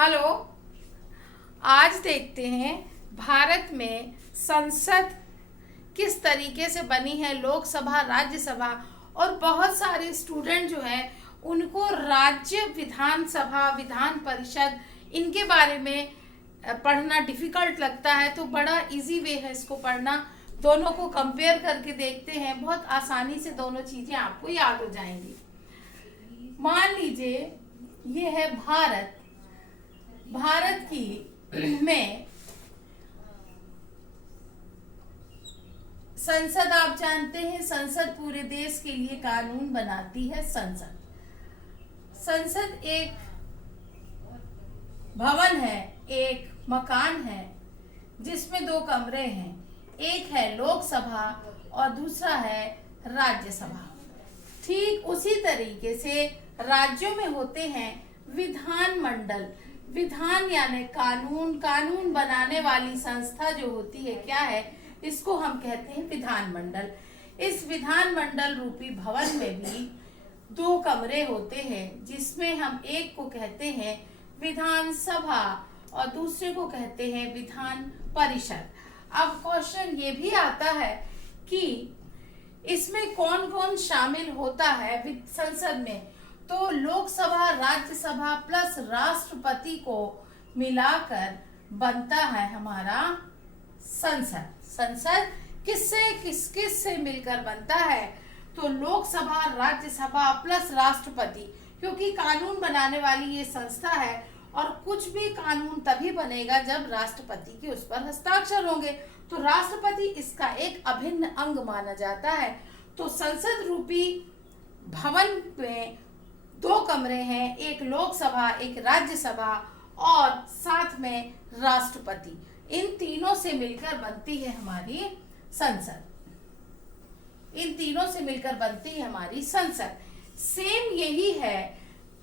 Hello. आज देखते हैं भारत में संसद किस तरीके से बनी है, लोकसभा, राज्यसभा। और बहुत सारे स्टूडेंट जो है उनको राज्य विधानसभा, विधान परिषद, इनके बारे में पढ़ना डिफिकल्ट लगता है। तो बड़ा इजी वे है इसको पढ़ना। दोनों को कंपेयर करके देखते हैं, बहुत आसानी से दोनों चीजें आपको याद हो जाएंगी। मान लीजिए ये है भारत। भारत की में संसद, आप जानते हैं संसद पूरे देश के लिए कानून बनाती है। संसद एक भवन है, एक मकान है जिसमें दो कमरे हैं। एक है लोकसभा और दूसरा है राज्यसभा। ठीक उसी तरीके से राज्यों में होते हैं विधानमंडल। विधान यानी कानून, कानून बनाने वाली संस्था जो होती है क्या है, इसको हम कहते हैं विधानमंडल। इस विधानमंडल रूपी भवन में भी दो कमरे होते हैं, जिसमें हम एक को कहते हैं विधानसभा और दूसरे को कहते हैं विधान परिषद। अब क्वेश्चन ये भी आता है कि इसमें कौन कौन शामिल होता है संसद में। तो लोकसभा, राज्यसभा प्लस राष्ट्रपति को मिलाकर बनता है हमारा संसद। संसद किस से मिलकर बनता है? तो लोकसभा, राज्यसभा प्लस राष्ट्रपति, क्योंकि कानून बनाने वाली ये संस्था है और कुछ भी कानून तभी बनेगा जब राष्ट्रपति के उस पर हस्ताक्षर होंगे। तो राष्ट्रपति इसका एक अभिन्न अंग माना जाता है। तो संसद रूपी भवन में दो कमरे हैं, एक लोकसभा, एक राज्यसभा और साथ में राष्ट्रपति। इन तीनों से मिलकर बनती है हमारी संसद। इन तीनों से मिलकर बनती है हमारी संसद। सेम यही है,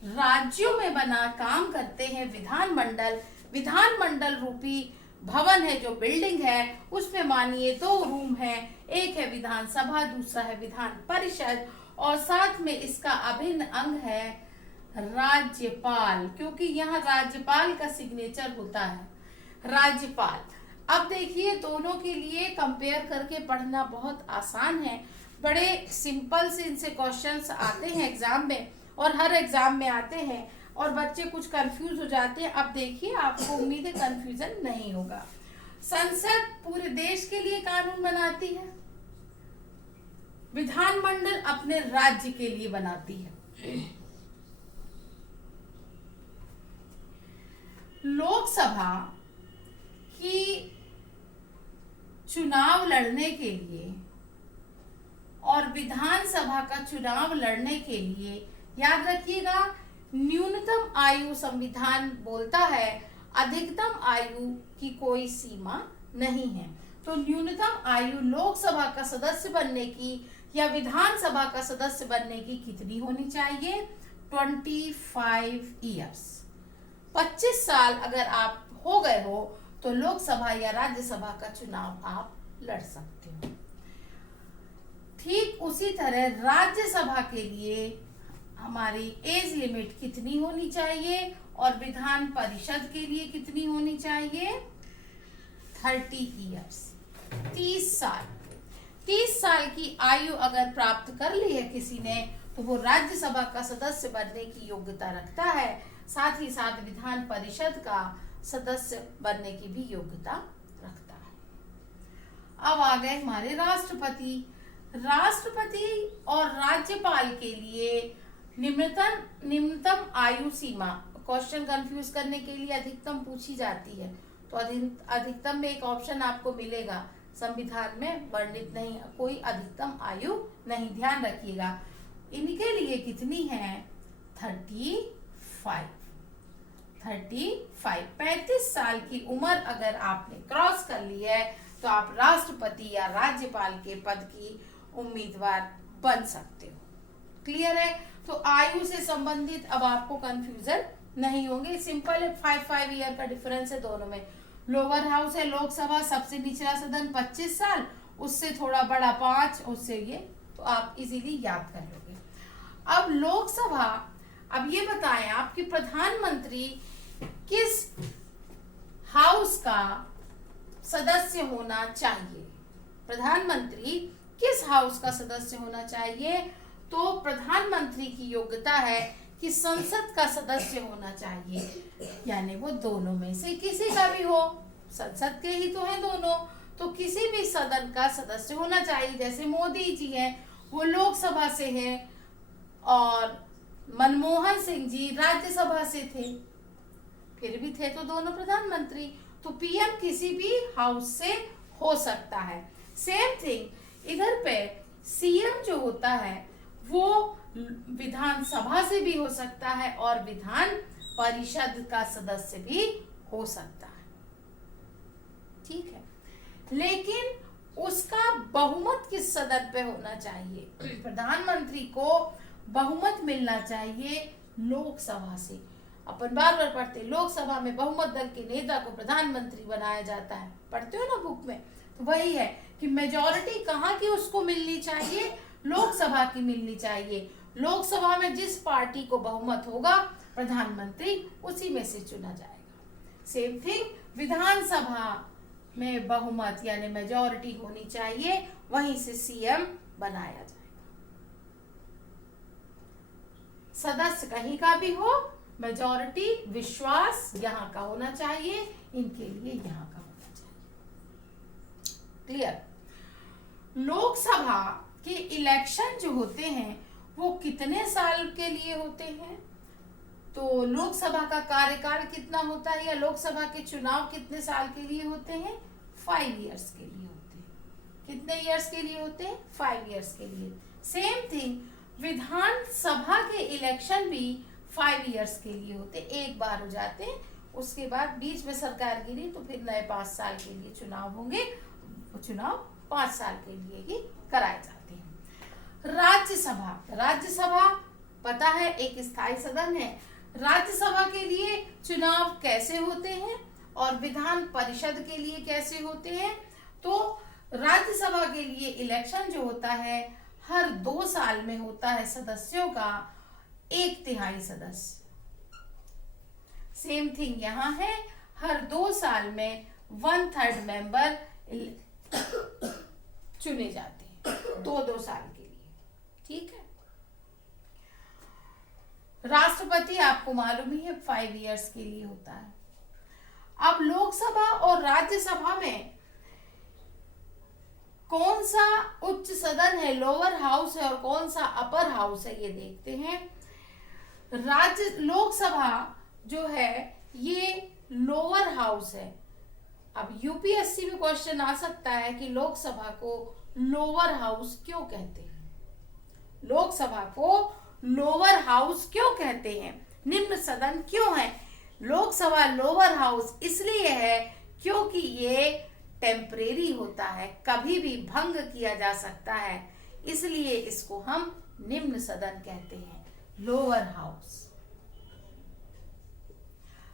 राज्यों में बना काम करते हैं विधानमंडल। विधानमंडल रूपी भवन है, जो बिल्डिंग है, उसमें मानिए दो रूम है। एक है विधानसभा, दूसरा है विधान परिषद और साथ में इसका अभिन्न अंग है राज्यपाल, क्योंकि यहाँ राज्यपाल का सिग्नेचर होता है, राज्यपाल। अब देखिए दोनों के लिए कंपेयर करके पढ़ना बहुत आसान है। बड़े सिंपल से इनसे क्वेश्चंस आते हैं एग्जाम में और हर एग्जाम में आते हैं और बच्चे कुछ कंफ्यूज हो जाते हैं। अब देखिए आपको उम्मीद है कंफ्यूजन नहीं होगा। संसद पूरे देश के लिए कानून बनाती है, विधानमंडल अपने राज्य के लिए बनाती है। लोकसभा की चुनाव लड़ने के लिए और विधानसभा का चुनाव लड़ने के लिए याद रखिएगा, न्यूनतम आयु संविधान बोलता है, अधिकतम आयु की कोई सीमा नहीं है। तो न्यूनतम आयु लोकसभा का सदस्य बनने की या विधानसभा का सदस्य बनने की कितनी होनी चाहिए? 25 ईयर्स। 25 साल अगर आप हो गए हो तो लोकसभा या राज्यसभा का चुनाव आप लड़ सकते हो। ठीक उसी तरह राज्यसभा के लिए हमारी एज लिमिट कितनी होनी चाहिए और विधान परिषद के लिए कितनी होनी चाहिए? 30 ईयर्स, 30 साल। 30 साल की आयु अगर प्राप्त कर ली है किसी ने तो वो राज्यसभा का सदस्य बनने की योग्यता रखता है, साथ ही साथ विधान परिषद का सदस्य बनने की भी योग्यता रखता है। अब आ गए हमारे राष्ट्रपति। राष्ट्रपति और राज्यपाल के लिए निम्नतम आयु सीमा, क्वेश्चन कंफ्यूज करने के लिए अधिकतम पूछी जाती है। तो अधिकतम में एक ऑप्शन आपको मिलेगा, संविधान में वर्णित नहीं, कोई अधिकतम आयु नहीं, ध्यान रखिएगा। इनके लिए कितनी है? 35। 35 साल की उम्र अगर आपने क्रॉस कर ली है तो आप राष्ट्रपति या राज्यपाल के पद की उम्मीदवार बन सकते हो। क्लियर है? तो आयु से संबंधित अब आपको कंफ्यूजन नहीं होंगे, सिंपल है। 5 ईयर का डिफरेंस है दोनों में। लोअर हाउस है लोकसभा, सबसे निचला सदन 25 साल, उससे थोड़ा बड़ा 5, उससे ये, तो आप इजीली याद कर लोगे। अब लोकसभा अब ये बताएं आपकी प्रधानमंत्री किस हाउस का सदस्य होना चाहिए? प्रधानमंत्री किस हाउस का सदस्य होना चाहिए? तो प्रधानमंत्री की योग्यता है कि संसद का सदस्य होना चाहिए, यानी वो दोनों में से किसी का भी हो, संसद के ही तो हैं दोनों, तो किसी भी सदन का सदस्य होना चाहिए। जैसे मोदी जी हैं, वो लोकसभा से हैं और मनमोहन सिंह जी राज्यसभा से थे, फिर भी थे तो दोनों प्रधानमंत्री। तो पीएम किसी भी हाउस से हो सकता है। सेम थिंग इधर पे सीएम जो होता है वो विधानसभा से भी हो सकता है और विधान परिषद का सदस्य भी हो सकता है, ठीक है। लेकिन उसका बहुमत किस सदन पे होना चाहिए? प्रधानमंत्री को बहुमत मिलना चाहिए लोकसभा से। अपन बार बार पढ़ते, लोकसभा में बहुमत दल के नेता को प्रधानमंत्री बनाया जाता है, पढ़ते हो ना बुक में। तो वही है कि मेजॉरिटी कहाँ की उसको मिलनी चाहिए? लोकसभा की मिलनी चाहिए। लोकसभा में जिस पार्टी को बहुमत होगा प्रधानमंत्री उसी में से चुना जाएगा। सेम थिंग विधानसभा में बहुमत यानी मेजॉरिटी होनी चाहिए, वहीं से सीएम बनाया जाएगा। सदस्य कहीं का भी हो, मेजॉरिटी विश्वास यहाँ का होना चाहिए, इनके लिए यहाँ का होना चाहिए। क्लियर? लोकसभा के इलेक्शन जो होते हैं वो कितने साल के लिए होते हैं? तो लोकसभा का कार्यकाल कितना होता है या लोकसभा के चुनाव कितने साल के लिए होते हैं? 5 इयर्स के लिए होते हैं। कितने इयर्स के लिए होते हैं? 5 इयर्स के लिए। सेम थिंग विधानसभा के इलेक्शन भी 5 इयर्स के लिए होते, एक बार हो जाते हैं, उसके बाद बीच में सरकार गिरी तो फिर नए 5 साल के लिए चुनाव होंगे। चुनाव 5 साल के लिए ही कराए जाते हैं। राज्यसभा पता है एक स्थायी सदन है। राज्यसभा के लिए चुनाव कैसे होते हैं और विधान परिषद के लिए कैसे होते हैं? तो राज्यसभा के लिए इलेक्शन जो होता है हर 2 साल में होता है, सदस्यों का 1/3 सदस्य। सेम थिंग यहाँ है, हर 2 साल में 1/3 मेंबर चुने जाते हैं 2-2 साल के लिए, ठीक है। राष्ट्रपति आपको मालूम ही है 5 इयर्स के लिए होता है। अब लोकसभा और राज्यसभा में कौन सा उच्च सदन है, लोअर हाउस है, और कौन सा अपर हाउस है, ये देखते हैं। लोकसभा जो है ये लोअर हाउस है। अब यूपीएससी में क्वेश्चन आ सकता है कि लोकसभा को लोअर हाउस क्यों कहते हैं? लोकसभा को लोअर हाउस क्यों कहते हैं? निम्न सदन क्यों है? लोकसभा लोअर हाउस इसलिए है क्योंकि ये टेम्परेरी होता है, कभी भी भंग किया जा सकता है, इसलिए इसको हम निम्न सदन कहते हैं, lower house.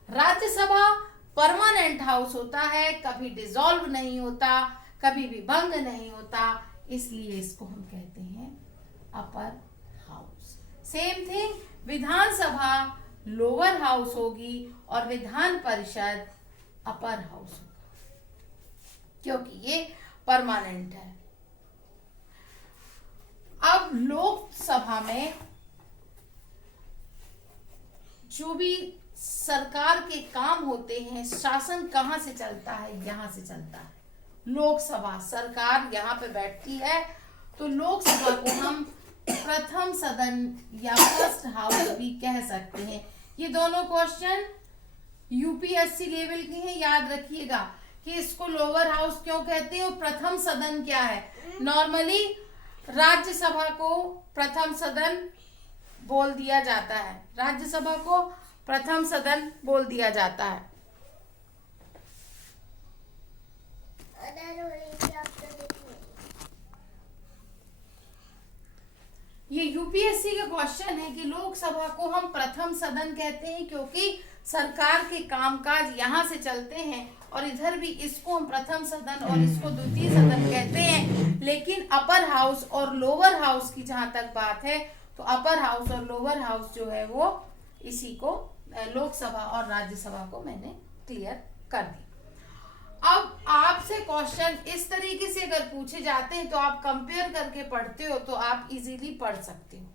Rajya Sabha permanent house होता है, कभी डिसॉल्व नहीं होता, कभी भी भंग नहीं होता, इसलिए इसको हम कहते हैं अपर हाउस। सेम थिंग विधानसभा लोअर हाउस होगी और विधान परिषद अपर हाउस होगा क्योंकि ये परमानेंट है। अब लोकसभा में जो भी सरकार के काम होते हैं, शासन कहाँ से चलता है? यहाँ से चलता है। लोकसभा सरकार यहाँ पे बैठती है, तो लोकसभा को हम प्रथम सदन या फर्स्ट हाउस भी कह सकते हैं। ये दोनों क्वेश्चन यूपीएससी लेवल के हैं, याद रखिएगा कि इसको लोअर हाउस क्यों कहते हैं और प्रथम सदन क्या है। नॉर्मली राज्यसभा को प्रथम सदन बोल दिया जाता है, राज्यसभा को प्रथम सदन बोल दिया जाता है। ये यूपीएससी का क्वेश्चन है कि लोकसभा को हम प्रथम सदन कहते हैं क्योंकि सरकार के कामकाज यहाँ से चलते हैं, और इधर भी इसको हम प्रथम सदन और इसको द्वितीय सदन कहते हैं। लेकिन अपर हाउस और लोअर हाउस की जहां तक बात है तो अपर हाउस और लोअर हाउस जो है वो इसी को लोकसभा और राज्यसभा को मैंने क्लियर कर दी। अब आपसे क्वेश्चन इस तरीके से अगर पूछे जाते हैं तो आप कंपेयर करके पढ़ते हो तो आप इजीली पढ़ सकते हो।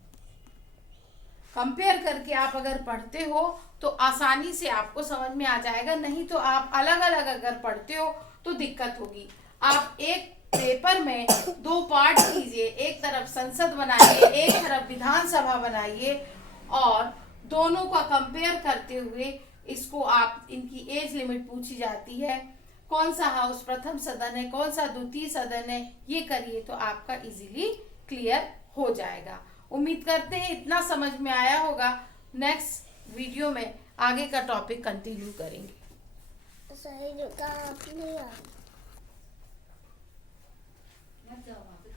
कंपेयर करके आप अगर पढ़ते हो तो आसानी से आपको समझ में आ जाएगा, नहीं तो आप अलग अलग अगर पढ़ते हो तो दिक्कत होगी। आप एक पेपर में दो पार्ट कीजिए, एक तरफ संसद बनाइए, एक तरफ विधानसभा बनाइए और दोनों का कंपेयर करते हुए इसको आप इनकी एज लिमिट पूछी जाती है, कौन सा हाउस प्रथम सदन है, कौन सा द्वितीय सदन है, ये करिए तो आपका इजीली क्लियर हो जाएगा। उम्मीद करते हैं इतना समझ में आया होगा। नेक्स्ट वीडियो में आगे का टॉपिक कंटिन्यू करेंगे।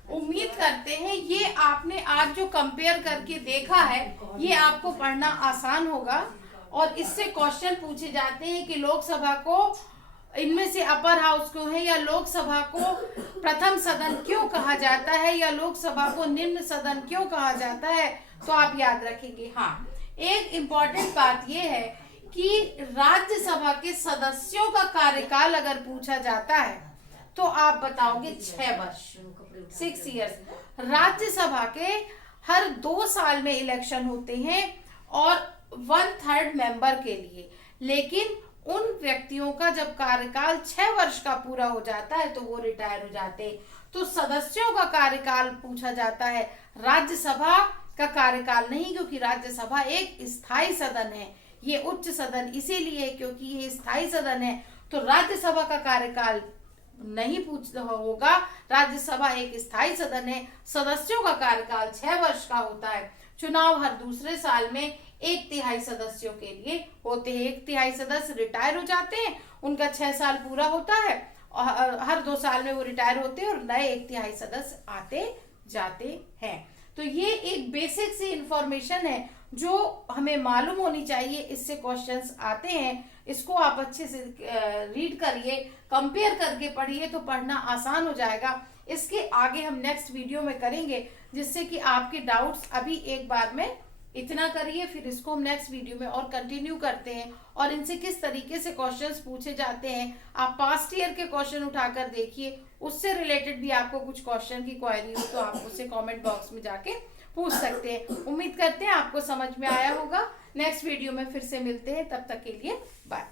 उम्मीद करते हैं ये आपने आज जो कंपेयर करके देखा है ये आपको पढ़ना आसान होगा और इससे क्वेश्चन पूछे जाते हैं कि लोकसभा को इनमें से अपर हाउस को है या लोकसभा को प्रथम सदन क्यों कहा जाता है या लोकसभा को निम्न सदन क्यों कहा जाता है, तो आप याद रखेंगे। हाँ, एक इम्पॉर्टेंट बात यह है कि राज्यसभा के सदस्यों का कार्यकाल अगर पूछा जाता है तो आप बताओगे 6 वर्ष, 6 इयर्स। राज्यसभा के हर 2 साल में इलेक्शन होते हैं और 1/3 मेंबर के लिए, लेकिन उन व्यक्तियों का जब कार्यकाल 6 वर्ष का पूरा हो जाता है तो वो रिटायर हो जाते हैं। तो सदस्यों का कार्यकाल पूछा जाता है, राज्यसभा का कार्यकाल नहीं, क्योंकि राज्यसभा एक स्थायी सदन है। ये उच्च सदन इसीलिए क्योंकि ये स्थायी सदन है, तो राज्यसभा का कार्यकाल नहीं पूछ होगा। राज्यसभा एक स्थायी सदन है, सदस्यों का कार्यकाल 6 वर्ष का होता है। चुनाव हर दूसरे साल में 1/3 सदस्यों के लिए होते हैं। 1/3 सदस्य रिटायर हो जाते हैं, उनका 6 साल पूरा होता है और हर 2 साल में वो रिटायर होते हैं और नए 1/3 सदस्य आते जाते हैं। तो ये एक बेसिक सी इंफॉर्मेशन है जो हमें मालूम होनी चाहिए। इससे क्वेश्चंस आते हैं, इसको आप अच्छे से रीड करिए, कंपेयर करके पढ़िए तो पढ़ना आसान हो जाएगा। इसके आगे हम नेक्स्ट वीडियो में करेंगे, जिससे कि आपके डाउट्स अभी एक बार में इतना करिए, फिर इसको हम नेक्स्ट वीडियो में और कंटिन्यू करते हैं और इनसे किस तरीके से क्वेश्चंस पूछे जाते हैं। आप पास्ट ईयर के क्वेश्चन उठाकर देखिए, उससे रिलेटेड भी आपको कुछ क्वेश्चन की क्वेरी हो तो आप उससे कमेंट बॉक्स में जाके पूछ सकते हैं। उम्मीद करते हैं आपको समझ में आया होगा। नेक्स्ट वीडियो में फिर से मिलते हैं, तब तक के लिए बाय।